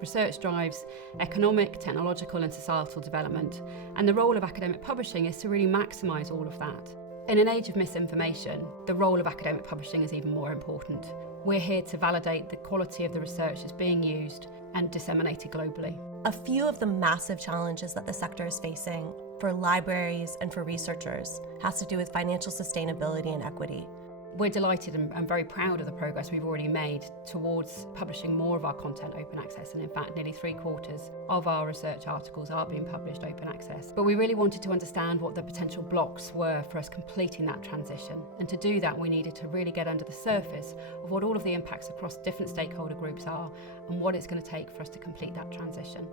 Research drives economic, technological and societal development, and the role of academic publishing is to really maximise all of that. In an age of misinformation, the role of academic publishing is even more important. We're here to validate the quality of the research that's being used and disseminated globally. A few of the massive challenges that the sector is facing for libraries and for researchers has to do with financial sustainability and equity. We're delighted and very proud of the progress we've already made towards publishing more of our content open access, and in fact nearly 3/4 of our research articles are being published open access. But we really wanted to understand what the potential blocks were for us completing that transition, and to do that we needed to really get under the surface of what all of the impacts across different stakeholder groups are and what it's going to take for us to complete that transition.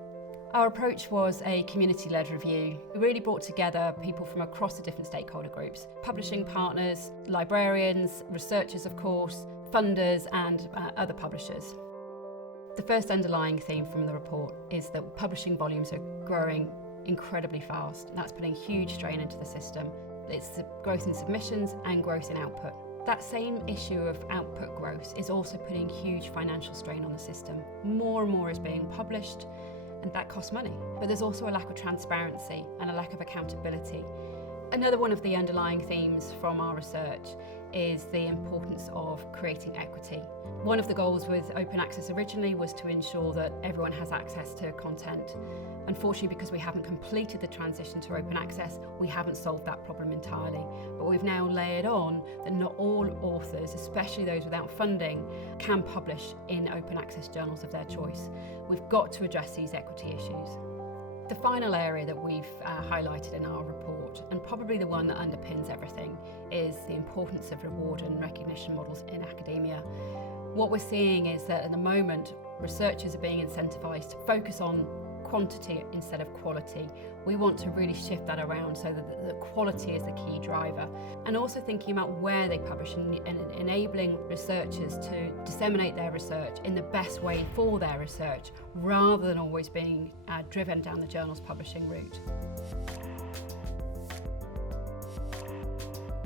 Our approach was a community-led review. We really brought together people from across the different stakeholder groups, publishing partners, librarians, researchers of course, funders and other publishers. The first underlying theme from the report is that publishing volumes are growing incredibly fast. That's putting huge strain into the system. It's the growth in submissions and growth in output. That same issue of output growth is also putting huge financial strain on the system. More and more is being published, and that costs money. But there's also a lack of transparency and a lack of accountability. Another one of the underlying themes from our research is the importance of creating equity. One of the goals with open access originally was to ensure that everyone has access to content. Unfortunately, because we haven't completed the transition to open access, we haven't solved that problem entirely. But we've now layered on that not all authors, especially those without funding, can publish in open access journals of their choice. We've got to address these equity issues. The final area that we've highlighted in our report, and probably the one that underpins everything, is the importance of reward and recognition models in academia. What we're seeing is that at the moment, researchers are being incentivised to focus on quantity instead of quality. We want to really shift that around so that the quality is the key driver, and also thinking about where they publish and enabling researchers to disseminate their research in the best way for their research, rather than always being driven down the journal's publishing route.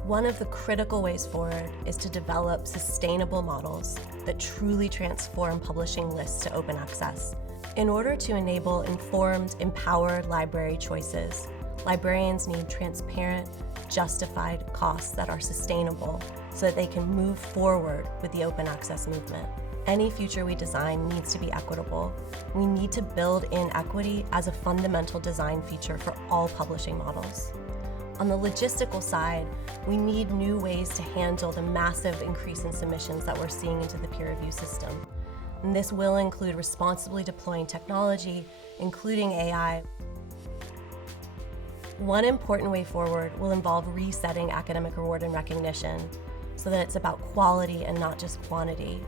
One of the critical ways forward is to develop sustainable models that truly transform publishing lists to open access. In order to enable informed, empowered library choices, librarians need transparent, justified costs that are sustainable so that they can move forward with the open access movement. Any future we design needs to be equitable. We need to build in equity as a fundamental design feature for all publishing models. On the logistical side, we need new ways to handle the massive increase in submissions that we're seeing into the peer review system. And this will include responsibly deploying technology, including AI. One important way forward will involve resetting academic reward and recognition so that it's about quality and not just quantity,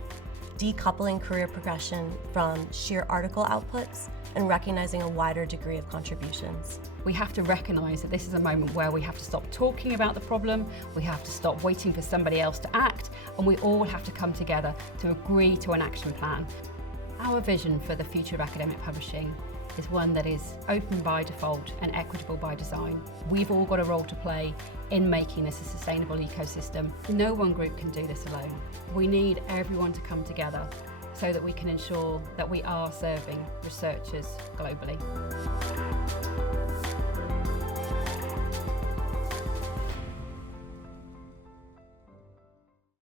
decoupling career progression from sheer article outputs and recognizing a wider degree of contributions. We have to recognise that this is a moment where we have to stop talking about the problem, we have to stop waiting for somebody else to act, and we all have to come together to agree to an action plan. Our vision for the future of academic publishing is one that is open by default and equitable by design. We've all got a role to play in making this a sustainable ecosystem. No one group can do this alone. We need everyone to come together so that we can ensure that we are serving researchers globally.